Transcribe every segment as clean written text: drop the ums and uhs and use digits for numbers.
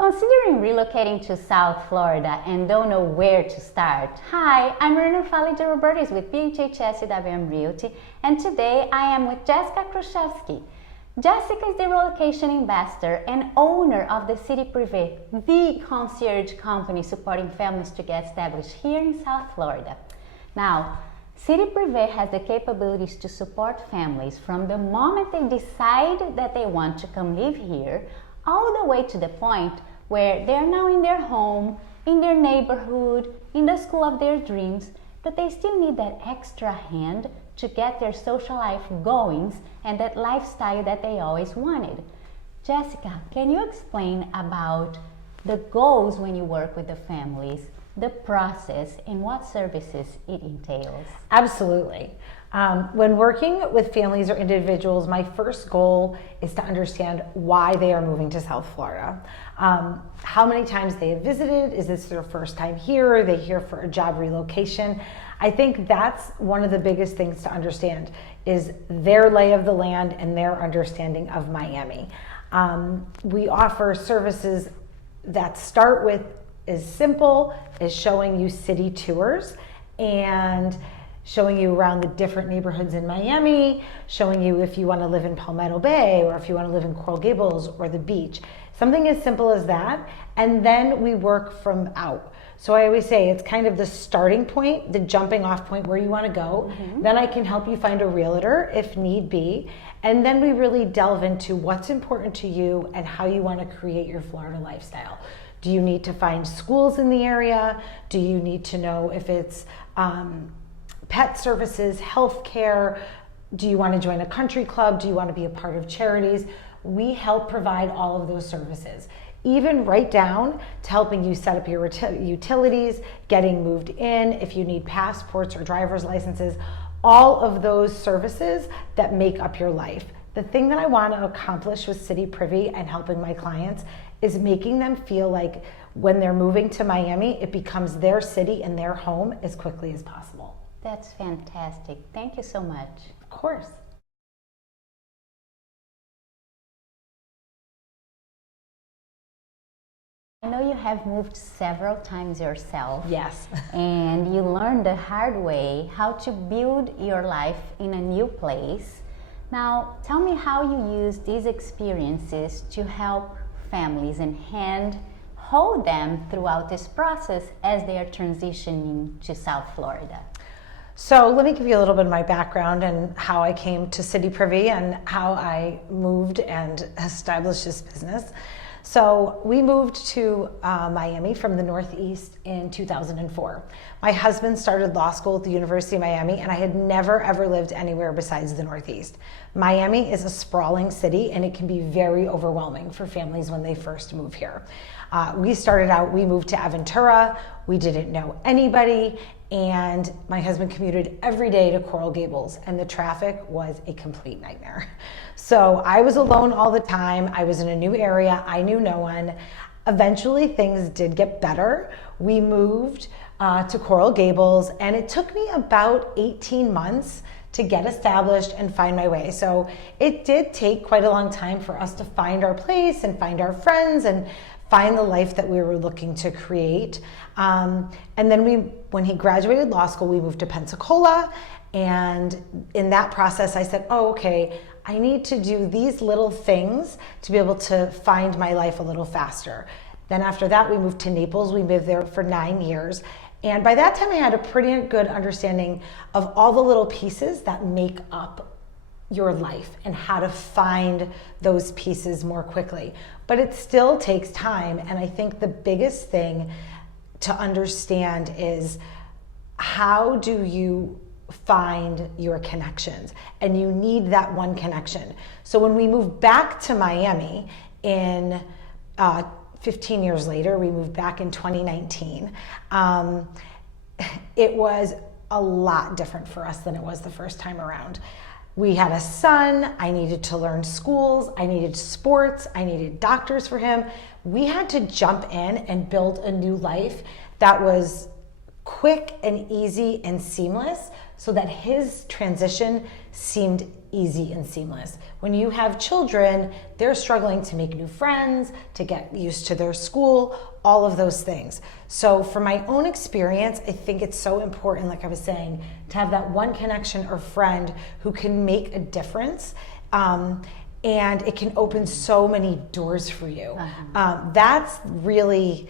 Considering relocating to South Florida and don't know where to start? Hi, I'm Marina Robertis with PHHS CWM Realty, and today I am with Jessica Kraszewski. Jessica is the Relocation Ambassador and owner of the CityPrivy, the concierge company supporting families to get established here in South Florida. Now, CityPrivy has the capabilities to support families from the moment they decide that they want to come live here, all the way to the point where they're now in their home, in their neighborhood, in the school of their dreams, but they still need that extra hand to get their social life going and that lifestyle that they always wanted. Jessica, can you explain about the goals when you work with the families, the process, and what services it entails? Absolutely. When working with families or individuals, my first goal is to understand why they are moving to South Florida. How many times they have visited, is this their first time here, are they here for a job relocation? I think that's one of the biggest things to understand is their lay of the land and their understanding of Miami. We offer services that start with as simple as showing you city tours and showing you around the different neighborhoods in Miami, showing you if you want to live in Palmetto Bay or if you want to live in Coral Gables or the beach. Something as simple as that, and then we work from out. So I always say it's kind of the starting point, the jumping off point where you want to go. Then I can help you find a realtor if need be. And then we really delve into what's important to you and how you want to create your Florida lifestyle. Do you need to find schools in the area? Do you need to know if it's pet services, healthcare? Do you want to join a country club? Do you want to be a part of charities? We help provide all of those services, even right down to helping you set up your utilities, getting moved in, if you need passports or driver's licenses, all of those services that make up your life. The thing that I want to accomplish with CityPrivy and helping my clients is making them feel like when they're moving to Miami, it becomes their city and their home as quickly as possible. That's fantastic. Thank you so much. Of course. I know you have moved several times yourself. Yes. And you learned the hard way how to build your life in a new place. Now, tell me how you use these experiences to help families and hold them throughout this process as they are transitioning to South Florida. So let me give you a little bit of my background and how I came to CityPrivy and how I moved and established this business. So we moved to Miami from the Northeast in 2004. My husband started law school at the University of Miami, and I had never ever lived anywhere besides the Northeast. Miami is a sprawling city, and it can be very overwhelming for families when they first move here. We moved to Aventura, we didn't know anybody, and my husband commuted every day to Coral Gables, and the traffic was a complete nightmare. So I was alone all the time. I was in a new area. I knew no one. Eventually, things did get better. We moved to Coral Gables, and it took me about 18 months to get established and find my way. So it did take quite a long time for us to find our place and find our friends and find the life that we were looking to create. And then when he graduated law school, we moved to Pensacola. And in that process, I said, oh, okay, I need to do these little things to be able to find my life a little faster. Then after that, we moved to Naples. We lived there for 9 years. And by that time, I had a pretty good understanding of all the little pieces that make up your life and how to find those pieces more quickly. But it still takes time. And I think the biggest thing to understand is how do you find your connections? And you need that one connection. So when we moved back to Miami in 15 years later, we moved back in 2019. It was a lot different for us than it was the first time around. We had a son. I needed to learn schools. I needed sports. I needed doctors for him. We had to jump in and build a new life that was quick and easy and seamless so that his transition seemed easy and seamless. When you have children, they're struggling to make new friends, to get used to their school, all of those things. So from my own experience, I think it's so important, like I was saying, to have that one connection or friend who can make a difference. And it can open so many doors for you. That's really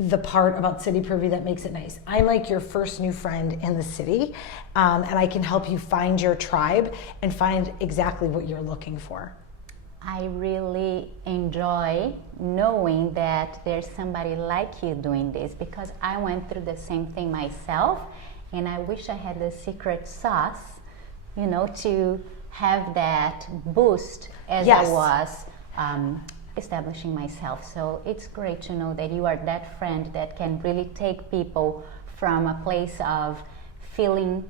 the part about CityPrivy that makes it nice. I'm like your first new friend in the city, and I can help you find your tribe and find exactly what you're looking for. I really enjoy knowing that there's somebody like you doing this, because I went through the same thing myself, and I wish I had the secret sauce, you know, to have that boost as Yes. I was establishing myself. So it's great to know that you are that friend that can really take people from a place of feeling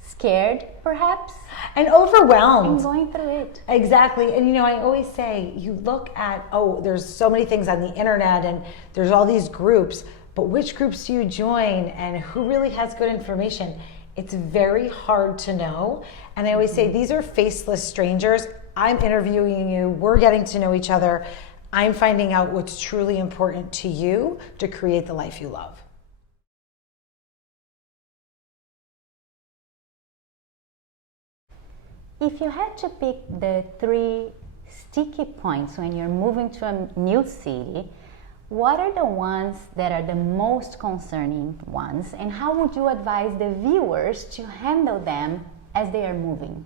scared, perhaps, And overwhelmed. and going through it. Exactly. And you know, I always say, you look at, oh, there's so many things on the internet and there's all these groups, but which groups do you join and who really has good information? It's very hard to know. And I always say, these are faceless strangers. I'm interviewing you, we're getting to know each other. I'm finding out what's truly important to you to create the life you love. If you had to pick the 3 sticky points when you're moving to a new city, what are the ones that are the most concerning ones, and how would you advise the viewers to handle them as they are moving?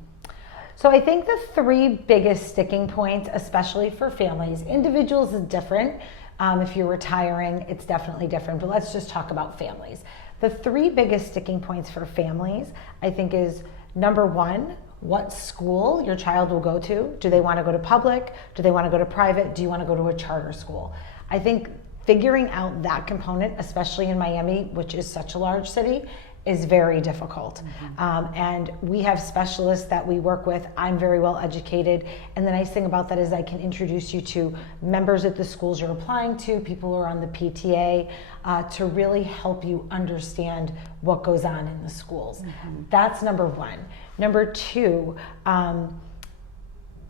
So I think the 3 biggest sticking points, especially for families, individuals is different. If you're retiring, it's definitely different, but let's just talk about families. The 3 biggest sticking points for families, I think, is number 1, what school your child will go to. Do they want to go to public? Do they want to go to private? Do you want to go to a charter school? I think figuring out that component, especially in Miami, which is such a large city, is very difficult. And we have specialists that we work with. I'm very well educated. And the nice thing about that is I can introduce you to members at the schools you're applying to, people who are on the PTA, to really help you understand what goes on in the schools. That's number 1. Number 2,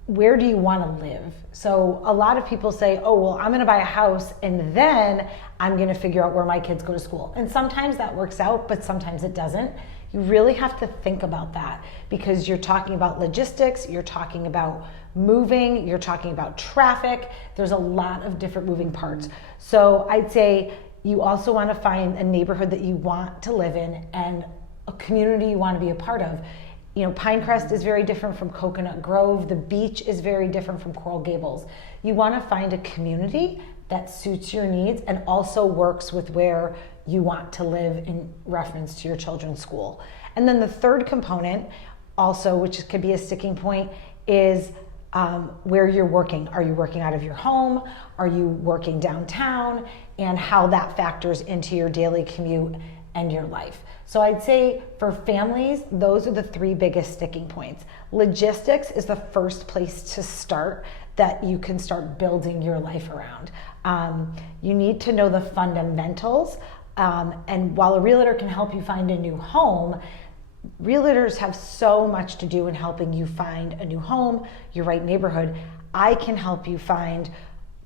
where do you want to live? So a lot of people say, oh, well, I'm going to buy a house and then I'm going to figure out where my kids go to school. And sometimes that works out, but sometimes it doesn't. You really have to think about that, because you're talking about logistics, you're talking about moving, you're talking about traffic. There's a lot of different moving parts. So I'd say you also want to find a neighborhood that you want to live in and a community you want to be a part of. You know, Pinecrest is very different from Coconut Grove. The beach is very different from Coral Gables. You want to find a community that suits your needs and also works with where you want to live in reference to your children's school. And then the third component also, which could be a sticking point, is where you're working. Are you working out of your home? Are you working downtown? And how that factors into your daily commute and your life. So I'd say for families, those are the 3 biggest sticking points. Logistics is the first place to start that you can start building your life around. You need to know the fundamentals. And while a realtor can help you find a new home, realtors have so much to do in helping you find a new home, your right neighborhood. I can help you find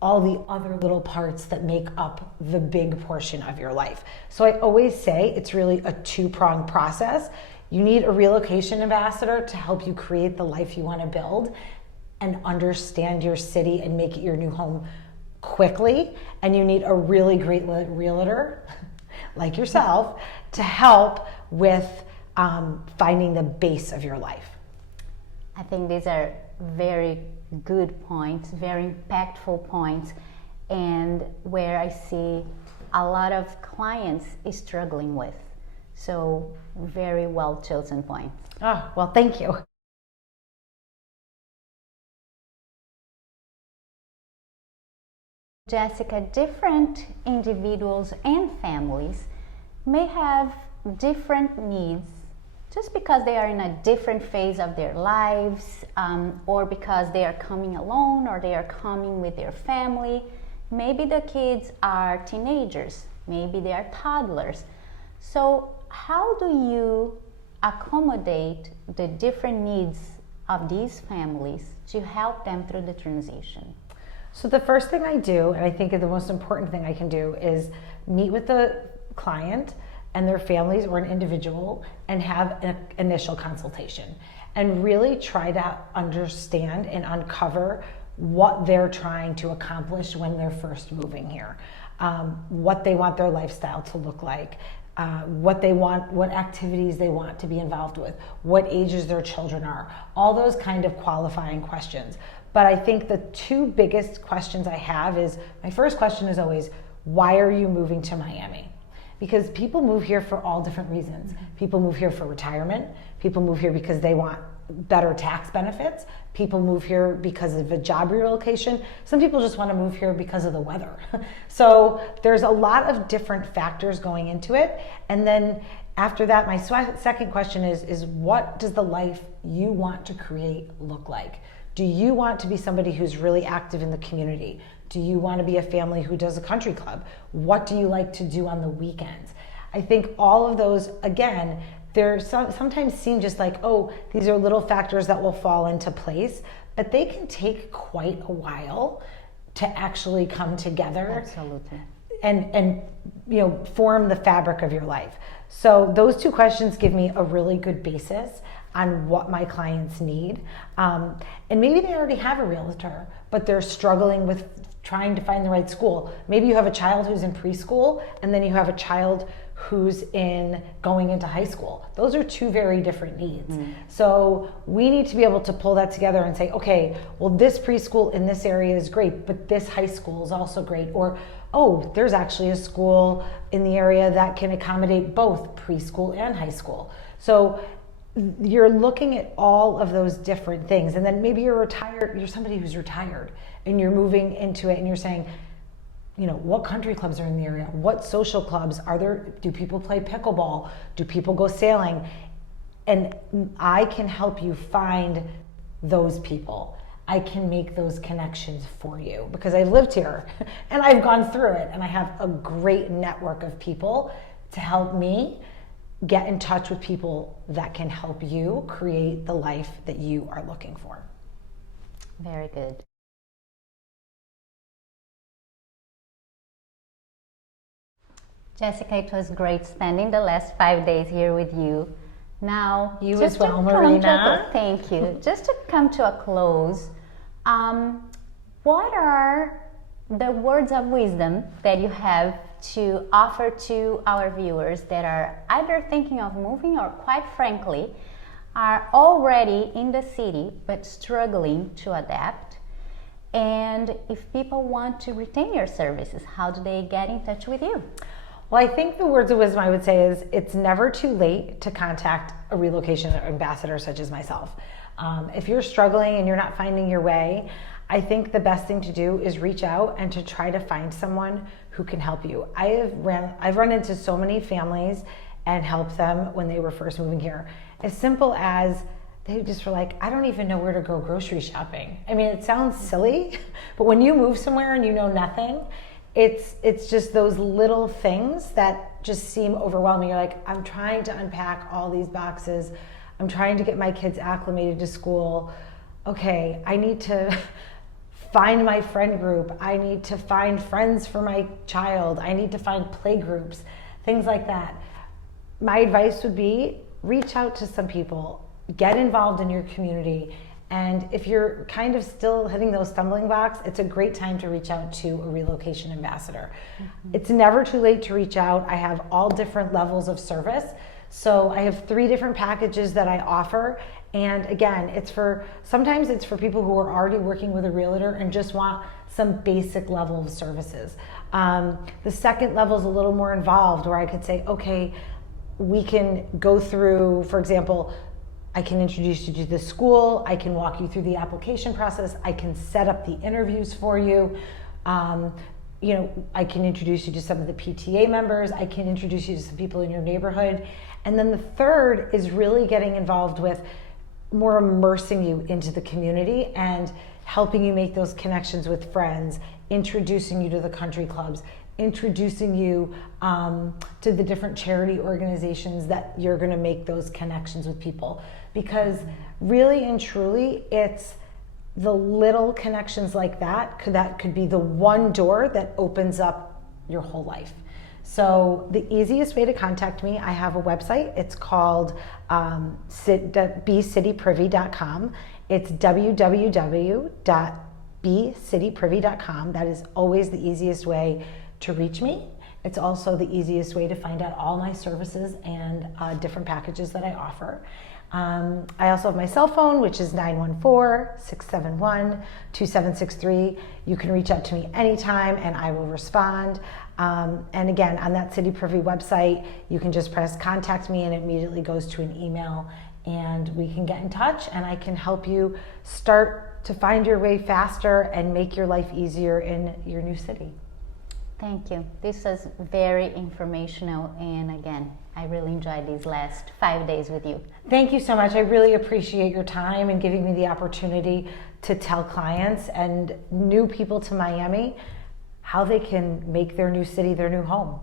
all the other little parts that make up the big portion of your life. So I always say it's really a 2-pronged process. You need a relocation ambassador to help you create the life you want to build and understand your city and make it your new home quickly. And you need a really great realtor like yourself to help with finding the base of your life. I think these are very good points, very impactful points, and where I see a lot of clients is struggling with. So very well chosen points. Oh, well, thank you. Jessica, different individuals and families may have different needs just because they are in a different phase of their lives, or because they are coming alone or they are coming with their family. Maybe the kids are teenagers, maybe they are toddlers. So how do you accommodate the different needs of these families to help them through the transition? So the first thing I do, and I think the most important thing I can do, is meet with the client and their families or an individual and have an initial consultation and really try to understand and uncover what they're trying to accomplish when they're first moving here, what they want their lifestyle to look like, what they want, what activities they want to be involved with, what ages their children are, all those kind of qualifying questions. But I think the two biggest questions I have is, my first question is always, why are you moving to Miami? Because people move here for all different reasons. People move here for retirement. People move here because they want better tax benefits. People move here because of a job relocation. Some people just want to move here because of the weather. So there's a lot of different factors going into it. And then after that, my second question is what does the life you want to create look like? Do you want to be somebody who's really active in the community? Do you want to be a family who does a country club? What do you like to do on the weekends? I think all of those, again, they're sometimes seem just like, oh, these are little factors that will fall into place, but they can take quite a while to actually come together. Absolutely. And form the fabric of your life. So those two questions give me a really good basis on what my clients need. And maybe they already have a realtor, but they're struggling with trying to find the right school. Maybe you have a child who's in preschool, and then you have a child who's going into high school. Those are two very different needs. So we need to be able to pull that together and say, okay, well, this preschool in this area is great, but this high school is also great. Or, oh, there's actually a school in the area that can accommodate both preschool and high school. So you're looking at all of those different things. And then maybe you're somebody who's retired and you're moving into it and you're saying, what country clubs are in the area? What social clubs are there? Do people play pickleball? Do people go sailing? And I can help you find those people. I can make those connections for you because I've lived here and I've gone through it, and I have a great network of people to help me get in touch with people that can help you create the life that you are looking for. Very good. Jessica, it was great spending the last 5 days here with you. Now, you as well, Marina. Thank you. Just to come to a close, what are the words of wisdom that you have to offer to our viewers that are either thinking of moving or, quite frankly, are already in the city but struggling to adapt? And if people want to retain your services, how do they get in touch with you? Well, I think the words of wisdom I would say is it's never too late to contact a relocation ambassador such as myself. If you're struggling and you're not finding your way, I think the best thing to do is reach out and to try to find someone who can help you. I've run into so many families and helped them when they were first moving here. As simple as they just were like, I don't even know where to go grocery shopping. I mean, it sounds silly, but when you move somewhere and you know nothing, it's just those little things that just seem overwhelming. You're like, I'm trying to unpack all these boxes. I'm trying to get my kids acclimated to school. Okay, I need to find my friend group. I need to find friends for my child. I need to find play groups, things like that. My advice would be reach out to some people, get involved in your community. And if you're kind of still hitting those stumbling blocks, it's a great time to reach out to a relocation ambassador. It's never too late to reach out. I have all different levels of service. So I have 3 different packages that I offer. And again, sometimes it's for people who are already working with a realtor and just want some basic level of services. The second level is a little more involved, where I could say, okay, we can go through, for example, I can introduce you to the school, I can walk you through the application process, I can set up the interviews for you. I can introduce you to some of the PTA members, I can introduce you to some people in your neighborhood. And then the third is really getting involved with more immersing you into the community and helping you make those connections with friends, introducing you to the country clubs, introducing you to the different charity organizations that you're going to make those connections with people. Because really and truly, it's the little connections like that could be the one door that opens up your whole life. So the easiest way to contact me, I have a website. It's called bcityprivy.com. It's www.bcityprivy.com. That is always the easiest way to reach me. It's also the easiest way to find out all my services and different packages that I offer. I also have my cell phone, which is 914-671-2763. You can reach out to me anytime and I will respond. And again, on that CityPrivy website, you can just press contact me and it immediately goes to an email and we can get in touch and I can help you start to find your way faster and make your life easier in your new city. Thank you. This is very informational, and again, I really enjoyed these last 5 days with you. Thank you so much. I really appreciate your time and giving me the opportunity to tell clients and new people to Miami how they can make their new city their new home.